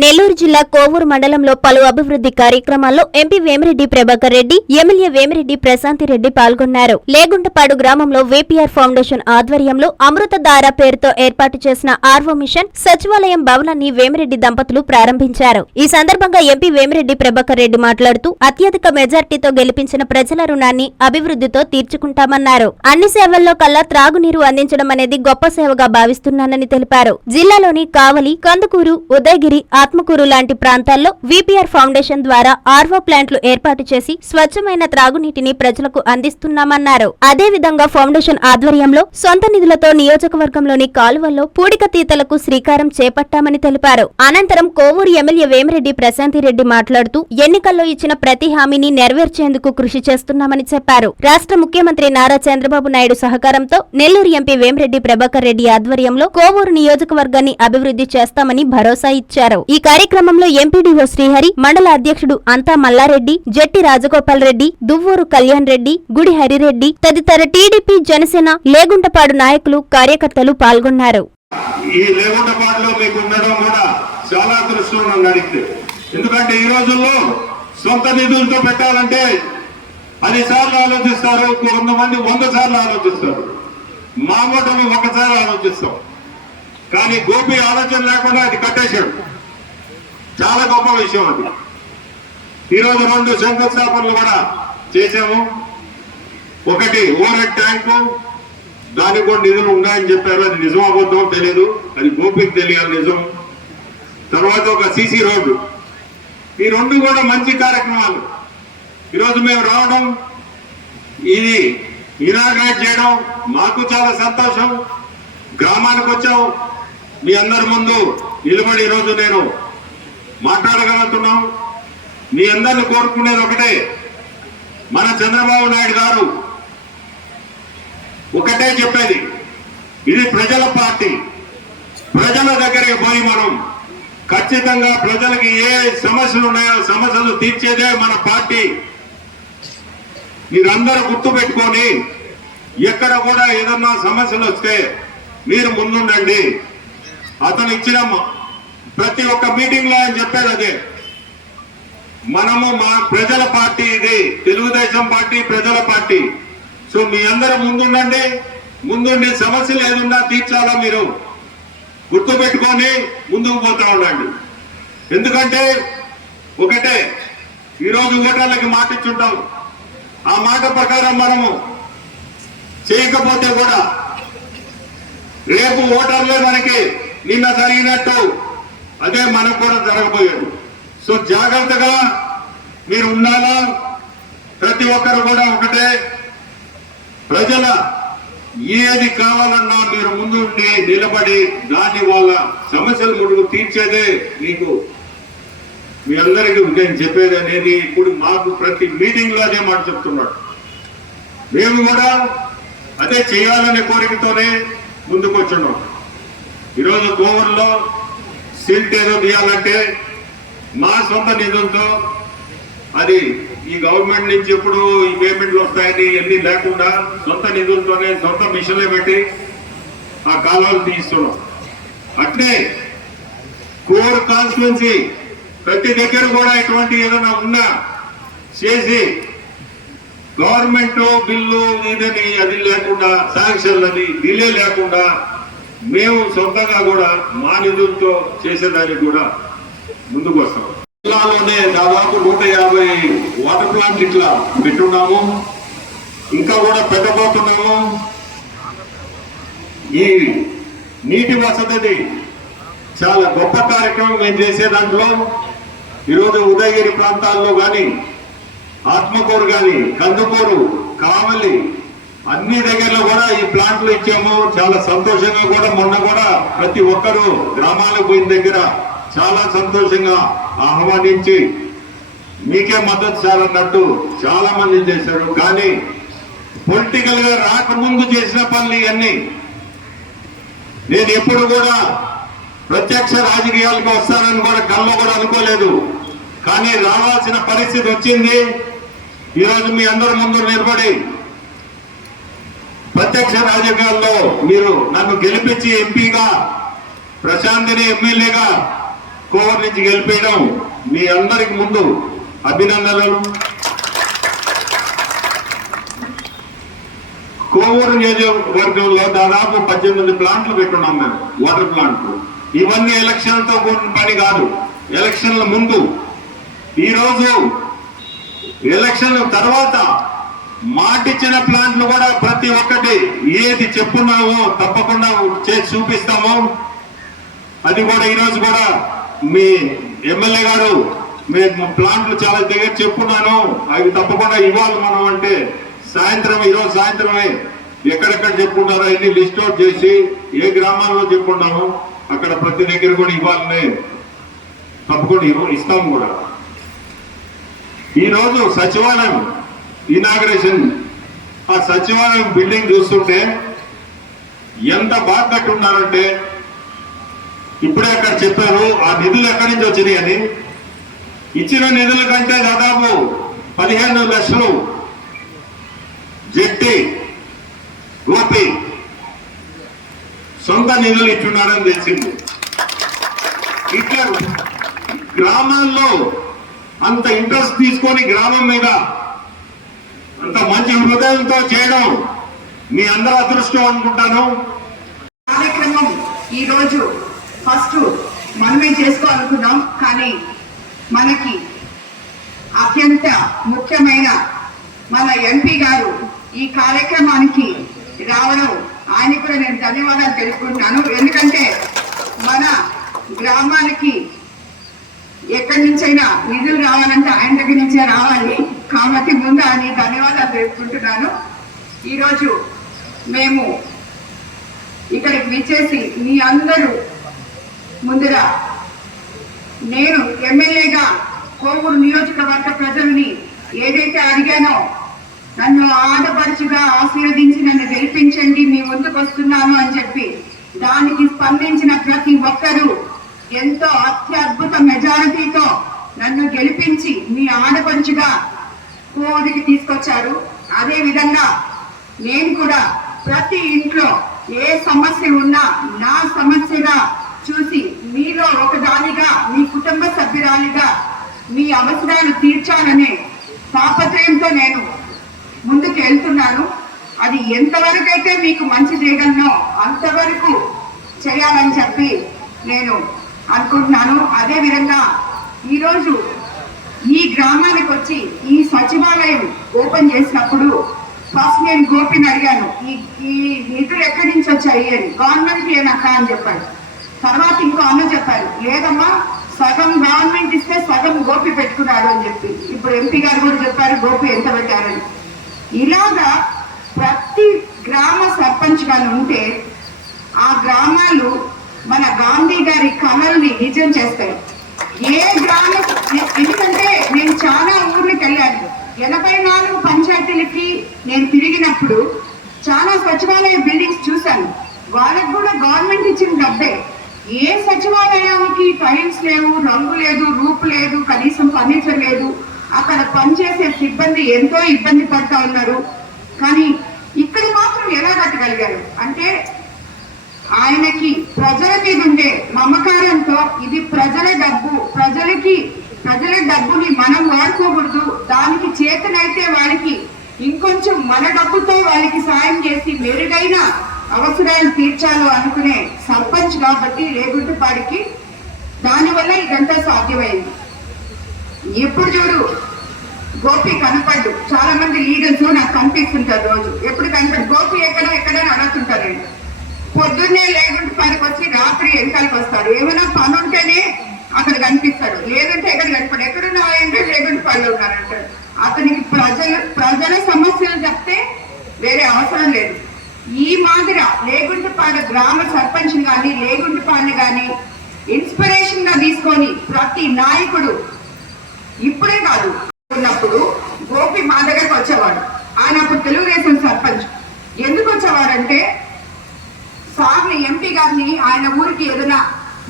నెల్లూరు జిల్లా కోవూరు మండలంలో పలు అభివృద్ధి కార్యక్రమాల్లో ఎంపీ వేమిరెడ్డి ప్రభాకర్ రెడ్డి ఎమ్మెల్యే వేమిరెడ్డి ప్రశాంతి రెడ్డి పాల్గొన్నారు. లేగుంటపాడు గ్రామంలో వేపీఆర్ ఫౌండేషన్ ఆధ్వర్యంలో అమృతధార పేరుతో ఏర్పాటు చేసిన ఆర్వో మిషన్ సచివాలయం భవనాన్ని వేమిరెడ్డి దంపతులు ప్రారంభించారు. ఈ సందర్భంగా ఎంపీ వేమిరెడ్డి ప్రభాకర్ రెడ్డి మాట్లాడుతూ అత్యధిక మెజార్టీతో గెలిపించిన ప్రజల రుణాన్ని అభివృద్ధితో తీర్చుకుంటామన్నారు. అన్ని సేవల్లో కల్లా త్రాగునీరు అందించడం అనేది గొప్ప సేవగా భావిస్తున్నానని తెలిపారు. జిల్లాలోని కావలి కందుకూరు ఉదయగిరి ఆత్మకూరు లాంటి ప్రాంతాల్లో విపిఆర్ ఫౌండేషన్ ద్వారా ఆర్వో ప్లాంట్లు ఏర్పాటు చేసి స్వచ్ఛమైన త్రాగునీటిని ప్రజలకు అందిస్తున్నామన్నారు. అదే విధంగా ఫౌండేషన్ ఆధ్వర్యంలో సొంత నిధులతో నియోజకవర్గంలోని కాలువల్లో పూడిక తీతలకు శ్రీకారం చేపట్టామని తెలిపారు. అనంతరం కోవూరు ఎమ్మెల్యే వేమిరెడ్డి ప్రశాంతిరెడ్డి మాట్లాడుతూ ఎన్నికల్లో ఇచ్చిన ప్రతి హామీని నెరవేర్చేందుకు కృషి చేస్తున్నామని చెప్పారు. రాష్ట్ర ముఖ్యమంత్రి నారా చంద్రబాబు నాయుడు సహకారంతో నెల్లూరు ఎంపీ వేమిరెడ్డి ప్రభాకర్ రెడ్డి ఆధ్వర్యంలో కోవూరు నియోజకవర్గాన్ని అభివృద్ధి చేస్తామని భరోసా ఇచ్చారు. ఈ కార్యక్రమంలో ఎంపీడీఓ శ్రీహరి మండల అధ్యక్షుడు అంతా మల్లారెడ్డి జట్టి రాజగోపాల్ రెడ్డి దువ్వూరు కళ్యాణ్ రెడ్డి గుడి హరిరెడ్డి తదితర టీడీపీ జనసేన లేగుంటపాడు నాయకులు కార్యకర్తలు పాల్గొన్నారు. ఈ లేకుంటపాటులో మీకు ఉండడం కూడా చాలా అదృష్టం నన్ను అడిగితే. ఎందుకంటే ఈ రోజుల్లో సొంత నిధులతో పెట్టాలంటే పది సార్లు ఆలోచిస్తారు కొంతమంది వంద సార్లు ఆలోచిస్తారు. మామూలు ఒకసారి ఆలోచిస్తాం. కానీ గోపి ఆలోచన లేకుండా అది కట్టేశాడు. చాలా గొప్ప విషయం అది. ఈరోజు రెండు శంకుస్థాపనలు కూడా చేసాము ఒకటి ఓవర్ ట్యాంకు దానికి కూడా నిధులు ఉన్నాయని చెప్పారు. అది నిజం అబద్ధం తెలియదు అది గోపికి తెలియాలి నిజం. తర్వాత ఒక సీసీ రోడ్డు. ఈ రెండు కూడా మంచి కార్యక్రమాలు. ఈరోజు మేము రావడం ఇది ఇనాగ్రేట్ చేయడం మాకు చాలా సంతోషం. గ్రామానికి వచ్చాం. మీ అందరి ముందు నిలబడి ఈరోజు నేను మాట్లాడగలుగుతున్నాం. మీ అందరిని కోరుకునేది ఒకటే మన చంద్రబాబు నాయుడు గారు ఒకటే చెప్పేది ఇది ప్రజల పార్టీ. ప్రజల దగ్గరికి పోయి మనం ఖచ్చితంగా ప్రజలకి ఏ సమస్యలు ఉన్నాయో సమస్యలు తీర్చేదే మన పార్టీ. మీరందరూ గుర్తు పెట్టుకొని ఎక్కడ కూడా ఏదన్నా సమస్యలు వస్తే మీరు ముందుండండి. అతను ఇచ్చిన ప్రతి ఒక్క మీటింగ్లో ఆయన చెప్పేది అదే. మనము మా ప్రజల పార్టీ ఇది తెలుగుదేశం పార్టీ ప్రజల పార్టీ. సో మీ అందరు ముందుండండి. ముందుండి సమస్యలు ఏదున్నా తీర్చాలా మీరు? గుర్తుపెట్టుకొని ముందుకు పోతా ఉండండి. ఎందుకంటే ఒకటే ఈరోజు ఓటర్లకి మాట ఇచ్చుంటాం. ఆ మాట ప్రకారం మనము చేయకపోతే కూడా రేపు ఓటర్లే మనకి నిన్న జరిగినట్టు అదే మనకు కూడా జరగబోయేది. సో జాగ్రత్తగా మీరు ఉండాలా? ప్రతి ఒక్కరు కూడా ఒకటే. ప్రజల ఏది కావాలన్నా మీరు ముందు ఉండి నిలబడి దాని వాళ్ళ సమస్యలు ముడుగు తీర్చేదే మీకు. మీ అందరికీ నేను చెప్పేది అనేది ఇప్పుడు మాకు ప్రతి మీటింగ్లో అదే మాట చెప్తున్నాడు. మేము కూడా అదే చేయాలనే కోరికతోనే ముందుకు వచ్చున్నాం ఈరోజు గోవర్లో సిల్ట్ ఏదో తీయాలంటే మా సొంత నిధులతో అది ఈ గవర్నమెంట్ నుంచి ఎప్పుడు ఈ పేమెంట్లు వస్తాయని ఎన్ని లేకుండా సొంత నిధులతోనే సొంత మిషన్లే పెట్టి ఆ కాలువలు తీస్తున్నాం. అట్లే కోర్ కాన్స్టిట్యున్సీ ప్రతి దగ్గర కూడా ఇటువంటి ఏదైనా ఉన్నా చేసి గవర్నమెంట్ బిల్లు ఇదని అది లేకుండా శాంక్షన్ అని డిలే లేకుండా మేము సొంతంగా కూడా మా నిధులతో చేసేదానికి కూడా ముందుకు వస్తాం. జిల్లాలోనే దాదాపు నూట యాభై వాటర్ ప్లాంట్ ఇట్లా పెట్టున్నాము. ఇంకా కూడా పెట్టబోతున్నాము. ఈ నీటి వసతిది చాలా గొప్ప కార్యక్రమం మేము చేసే దాంట్లో ఈరోజు ఉదయగిరి ప్రాంతాల్లో కానీ ఆత్మకూరు కానీ కందుకూరు కావలి అన్ని దగ్గరలో కూడా ఈ ప్లాంట్లు ఇచ్చాము. చాలా సంతోషంగా కూడా మొన్న కూడా ప్రతి ఒక్కరూ గ్రామాలకు పోయిన దగ్గర చాలా సంతోషంగా ఆహ్వానించి మీకే మద్దతు చేయాలన్నట్టు చాలా మంది చేశారు. కానీ పొలిటికల్గా రాకముందు చేసిన పనులు ఇవన్నీ నేను ఎప్పుడు కూడా ప్రత్యక్ష రాజకీయాలకు వస్తానని కూడా కల్లో కూడా అనుకోలేదు. కానీ రావాల్సిన పరిస్థితి వచ్చింది. ఈరోజు మీ అందరి ముందు నిలబడి ప్రత్యక్ష రాజకీయాల్లో మీరు నన్ను గెలిపించి ఎంపీగా ప్రశాంతిని ఎమ్మెల్యేగా కోవర్ నుంచి గెలిపేయడం మీ అందరికి ముందు అభినందనలు. కోవూరు నియోజకవర్గంలో దాదాపు పద్దెనిమిది ప్లాంట్లు పెట్టున్నాం మేము వాటర్ ప్లాంట్లు. ఇవన్నీ ఎలక్షన్లతో కూడిన పని కాదు ఎలక్షన్ల ముందు. ఈరోజు ఎలక్షన్ తర్వాత మాటిచ్చిన ప్లాంట్లు కూడా ప్రతి ఒక్కటి ఏది చెప్పున్నామో తప్పకుండా చేసి చూపిస్తాము. అది కూడా ఈరోజు కూడా మీ ఎమ్మెల్యే గారు మేము ప్లాంట్లు చాలా దగ్గర చెప్పున్నాను. అవి తప్పకుండా ఇవ్వాలి మనం అంటే సాయంత్రం ఈరోజు సాయంత్రమే ఎక్కడెక్కడ చెప్పుకున్నారో అన్ని లిస్ట్ అవుట్ చేసి ఏ గ్రామాల్లో చెప్పుకున్నాము అక్కడ ప్రతి దగ్గర కూడా ఇవ్వాలని తప్పకుండా ఇస్తాము కూడా. ఈరోజు సచివాలయం ఇనాగ్రేషన్ ఆ సచివాలయం బిల్డింగ్ చూస్తుంటే ఎంత బాధ కట్టున్నారంటే ఇప్పుడే అక్కడ చెప్పారు ఆ నిధులు ఎక్కడి నుంచి వచ్చినాయి అని? ఇచ్చిన నిధుల కంటే దాదాపు పదిహేను లక్షలు జట్టి గోపి సొంత నిధులు ఇచ్చున్నాడని తెలిసింది. ఇట్లా గ్రామాల్లో అంత ఇంట్రెస్ట్ తీసుకొని గ్రామం మీద ఇంత మంచి హృదయంతో చేయడం మీ అందరూ అదృష్టం అనుకుంటాను. కార్యక్రమం ఈ రోజు ఫస్ట్ మనమే చేసుకోవాలనుకున్నాం కానీ మనకి అత్యంత ముఖ్యమైన మన ఎంపీ గారు ఈ కార్యక్రమానికి రావడం ఆయన కూడా నేను ధన్యవాదాలు తెలుసుకుంటున్నాను ఎందుకంటే మన గ్రామానికి ఎక్కడి నుంచైనా నిధులు రావాలంటే ఆయన దగ్గర నుంచే రావాలి. కాబట్టి ముందు అని ధన్యవాదాలు తెలుపుకుంటున్నాను. ఈరోజు మేము ఇక్కడికి విచ్చేసి మీ అందరూ ముందుగా నేను ఎమ్మెల్యేగా కోవూరు నియోజకవర్గ ప్రజల్ని ఏదైతే అడిగానో నన్ను ఆదపరచుగా ఆశీర్వదించి నన్ను గెలిపించండి మీ ముందుకు వస్తున్నాను అని చెప్పి దానికి స్పందించిన ప్రతి ఒక్కరూ ఎంతో అత్యద్భుత మెజారిటీతో నన్ను గెలిపించి మీ ఆడపడుచుగా కోవిడికి తీసుకొచ్చారు. అదే విధంగా నేను కూడా ప్రతి ఇంట్లో ఏ సమస్య ఉన్నా నా సమస్యగా చూసి మీలో ఒకదానిగా మీ కుటుంబ సభ్యురాలిగా మీ అవసరాలు తీర్చాలనే తాపత్రయంతో నేను ముందుకు వెళ్తున్నాను. అది ఎంతవరకు అయితే మీకు మంచి చేయగలనో అంతవరకు చేయాలని చెప్పి నేను అనుకుంటున్నాను. అదే విధంగా ఈరోజు గ్రామానికి వచ్చి ఈ సచివాలయం ఓపెన్ చేసినప్పుడు ఫస్ట్ నేను గోపిని అడిగాను ఈ ఈ నిధులు ఎక్కడి నుంచి వచ్చాయి? అని. గవర్నమెంట్ ఏనక్క అని చెప్పాడు. తర్వాత ఇంకో అన్న చెప్పారు లేదమ్మా సగం గవర్నమెంట్ ఇస్తే సగం గోపి పెట్టుకున్నాడు అని చెప్పి. ఇప్పుడు ఎంపీ గారు కూడా చెప్పారు గోపి ఎంత పెట్టారని. ఇలాగా ప్రతి గ్రామ సర్పంచ్ గారు ఉంటే ఆ గ్రామాలు మన గాంధీ గారి కళల్ని నిజం చేస్తాయి. ఏ గ్రామ చాలా ఊర్లకు వెళ్ళాను ఎనభై నాలుగు పంచాయతీలకి నేను తిరిగినప్పుడు చాలా సచివాలయ బిల్డింగ్స్ చూశాను. వాళ్ళకు కూడా గవర్నమెంట్ ఇచ్చిన డబ్బే. ఏ సచివాలయానికి టైల్స్ లేవు రంగు లేదు రూపు లేదు కనీసం ఫర్నిచర్ లేదు. అక్కడ పనిచేసే సిబ్బంది ఎంతో ఇబ్బంది పడతా ఉన్నారు. కానీ ఇక్కడ మాత్రం ఎలా కట్టగలిగారు? అంటే ఆయనకి ప్రజల మీద ఉండే మమకారంతో ఇది ప్రజల డబ్బు ప్రజలకి ప్రజల డబ్బుని మనం వాడుకోకూడదు. దానికి చేతనైతే వాళ్ళకి ఇంకొంచెం మన డబ్బుతో వాళ్ళకి సాయం చేసి మెరుగైన అవసరాలు తీర్చాలో అనుకునే సర్పంచ్ కాబట్టి రేగుంటపాడికి దానివల్ల ఇదంతా సాధ్యమైంది. ఎప్పుడు చూడు గోపి కనపడ్డు. చాలా మంది లీడర్స్ నాకు కనిపిస్తుంటారు రోజు. ఎప్పుడు కనపడు గోపి ఎక్కడ ఎక్కడ అడుగుతుంటారు అడుగుతుంటారండి పొద్దున్నే లేకుంటే పనికి వచ్చి రాత్రి వెనకాలకు వస్తారు ఏమైనా పని ఉంటేనే అక్కడ కనిపిస్తాడు. లేదంటే ఎక్కడ కనపడు ఎక్కడున్నావు అంటే లేకుంటే ఉన్నారంటాడు అతనికి ప్రజలు ప్రజల సమస్యలు చెప్తే వేరే అవసరం లేదు. ఈ మాదిర లేగుంటపాడు గ్రామ సర్పంచ్ కానీ లేగుంటపాడిని కానీ ఇన్స్పిరేషన్గా తీసుకొని ప్రతి నాయకుడు ఇప్పుడే కాదు ఉన్నప్పుడు గోపి మా దగ్గరకు వచ్చేవాడు. ఆయన అప్పుడు తెలుగుదేశం సర్పంచ్. ఎందుకు వచ్చేవాడంటే సార్ని ఎంపీ గారిని ఆయన ఊరికి ఏదైనా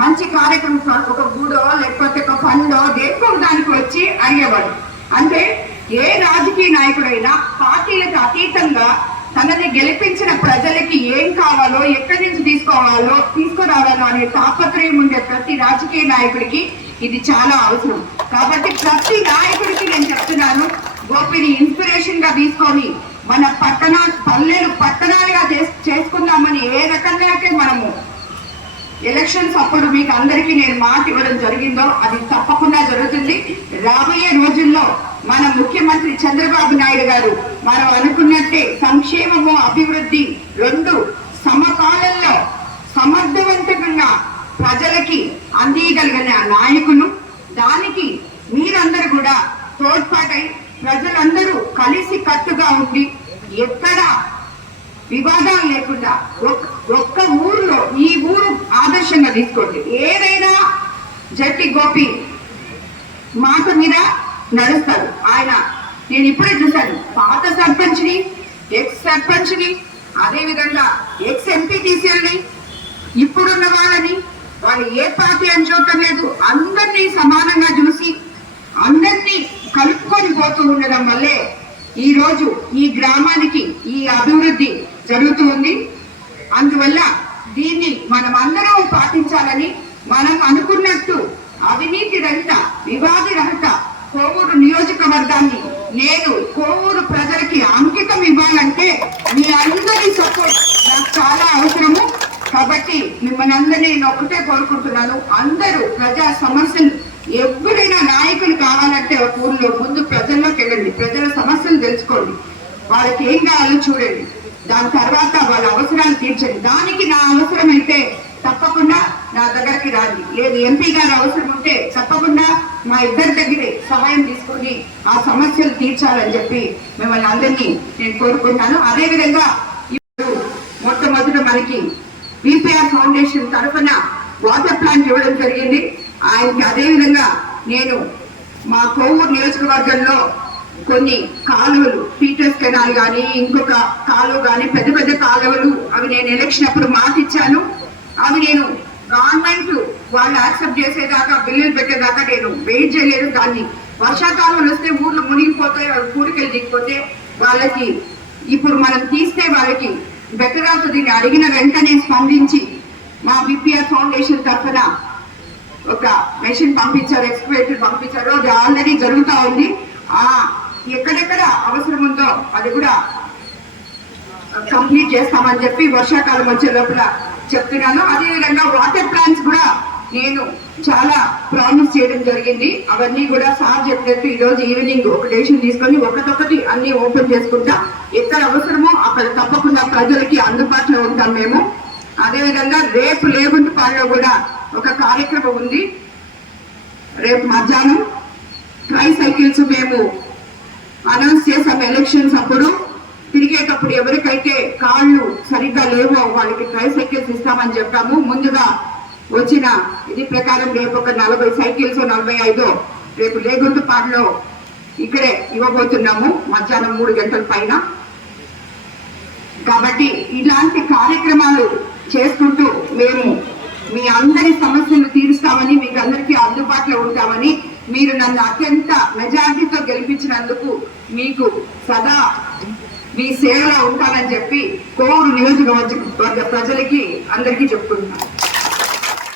మంచి కార్యక్రమం సార్ ఒక గుడో లేకపోతే ఒక పండో దేనికో దానికి వచ్చి అయ్యేవాడు. అంటే ఏ రాజకీయ నాయకుడైనా పార్టీలకు అతీతంగా తనని గెలిపించిన ప్రజలకి ఏం కావాలో ఎక్కడి నుంచి తీసుకోవాలో తీసుకురావాలో అనే తాపత్రయం ఉండే ప్రతి రాజకీయ నాయకుడికి ఇది చాలా అవసరం. కాబట్టి ప్రతి నాయకుడికి నేను చెప్తున్నాను గోపిని ఇన్స్పిరేషన్గా తీసుకొని మన పట్టణ పల్లెలు పట్టణాలుగా చేస్- చేసుకుందామని ఏ రకంగా మనము ఎలక్షన్స్ అప్పుడు మీకు అందరికీ నేను మాట ఇవ్వడం జరిగిందో అది తప్పకుండా జరుగుతుంది. రాబోయే రోజుల్లో మన ముఖ్యమంత్రి చంద్రబాబు నాయుడు గారు మనం అనుకున్నట్టే సంక్షేమము అభివృద్ధి రెండు సమకాలంలో సమర్థవంతంగా ప్రజలకి అందియగలిగిన నాయకులు. దానికి మీరందరూ కూడా తోడ్పాటై ప్రజలందరూ కలిసి కట్టుగా ఉండి ఎక్కడ వివాదాలు లేకుండా ఒక్క ఊర్లో ఈ ఊరు ఆదర్శంగా తీసుకోండి. ఏదైనా జట్టి గోపి మాట మీద నడుస్తారు. ఆయన నేను ఇప్పుడే చూశాను. పాత సర్పంచ్ని ఎక్స్ సర్పంచ్ని అదే విధంగా ఎక్స్ ఎంపీటీసీలని ఇప్పుడున్న వాళ్ళని వాళ్ళు ఏ పార్టీ అని చూడటం లేదు. అందరినీ సమానంగా చూసి అందరినీ కలుపుకొని పోతూ ఉండడం వల్లే ఈరోజు ఈ గ్రామానికి ఈ అభివృద్ధి జరుగుతూ ఉంది అందువల్ల దీన్ని మనం అందరం పాటించాలని మనం అనుకున్నట్టు అవినీతి రహిత వివాది రహిత కోవూరు నియోజకవర్గాన్ని నేను కోవూరు ప్రజలకి అంకితం ఇవ్వాలంటే మీ అందరి సపోర్ట్ నాకు చాలా అవసరము. కాబట్టి మిమ్మల్ని అందరినీ నేను ఒకటే కోరుకుంటున్నాను. అందరూ ప్రజా సమస్యలు ఎవరైనా నాయకులు కావాలంటే ఒక ఊర్లో ముందు ప్రజల్లోకి వెళ్ళండి. ప్రజల సమస్యలు తెలుసుకోండి. వాళ్ళకి ఏం కావాలో చూడండి. దాని తర్వాత వాళ్ళ అవసరాలు తీర్చండి. దానికి నా అవసరం అయితే తప్పకుండా నా దగ్గరికి రాండి. లేదు ఎంపీ గారు అవసరం ఉంటే తప్పకుండా మా ఇద్దరి దగ్గరే సహాయం తీసుకొని ఆ సమస్యలు తీర్చాలని చెప్పి మిమ్మల్ని అందరినీ నేను కోరుకుంటాను. అదే విధంగా ఇప్పుడు మొట్టమొదట మనకి బీపీఆర్ ఫౌండేషన్ తరఫున వాటర్ ప్లాంట్ ఇవ్వడం జరిగింది. ఆయనకి అదే విధంగా నేను మా కోవూరు నియోజకవర్గంలో కొన్ని కాలువలు పీటర్స్ కెనాల్ కానీ ఇంకొక కాలువ కానీ పెద్ద పెద్ద కాలువలు అవి నేను ఎలక్షన్ అప్పుడు మాటిచ్చాను అవి నేను గవర్నమెంట్ వాళ్ళు యాక్సెప్ట్ చేసేదాకా బిల్లులు పెట్టేదాకా నేను వెయిట్ చేయలేదు. దాన్ని వర్షాకాలం వస్తే ఊర్లు మునిగిపోతే కూడికెళ్ళి దిగిపోతే వాళ్ళకి ఇప్పుడు మనం తీస్తే వాళ్ళకి బెటర్ అవుతుంది. అడిగిన వెంటనే స్పందించి మా బిపిఆర్ ఫౌండేషన్ తరఫున ఒక మెషిన్ పంపించారు ఎక్స్కవేటర్ పంపించారు. అది ఆల్రెడీ జరుగుతూ ఉంది. ఆ ఎక్కడెక్కడ అవసరం ఉందో అది కూడా కంప్లీట్ చేస్తామని చెప్పి వర్షాకాలం వచ్చే లోపల చెప్తున్నాను. అదే విధంగా వాటర్ ప్లాంట్స్ కూడా నేను చాలా ప్రామిస్ చేయడం జరిగింది. అవన్నీ కూడా సార్ చెప్పినట్టు ఈరోజు ఈవినింగ్ ఒక డెసిషన్ తీసుకొని ఒకటొకటి అన్ని ఓపెన్ చేసుకుంటా. ఎక్కడ అవసరమో అక్కడ తప్పకుండా ప్రజలకి అందుబాటులో ఉంటాం మేము. అదేవిధంగా రేపు లేబుంటి పాలలో కూడా ఒక కార్యక్రమం ఉంది. రేపు మధ్యాహ్నం ట్రై సైకిల్స్ మేము అనౌన్స్ చేశాము ఎలక్షన్స్ అప్పుడు. తిరిగేటప్పుడు ఎవరికైతే కాళ్ళు సరిగ్గా లేవో వాళ్ళకి ట్రై సైకిల్స్ ఇస్తామని చెప్పాము. ముందుగా వచ్చిన ఇది ప్రకారం రేపు ఒక నలభై సైకిల్స్ నలభై ఐదు రేపు లేగుంటుపాడులో ఇక్కడే ఇవ్వబోతున్నాము మధ్యాహ్నం మూడు గంటల పైన. కాబట్టి ఇలాంటి కార్యక్రమాలు చేసుకుంటూ మేము మీ అందరి సమస్యలు తీరుస్తామని మీకు అందరికీ అందుబాటులో ఉంటామని మీరు నన్ను అత్యంత మెజారిటీతో గెలిపించినందుకు మీకు సదా మీ సేవలో ఉంటానని చెప్పి కోవూరు నియోజకవర్గ ప్రజలకి అందరికీ చెప్తున్నాను.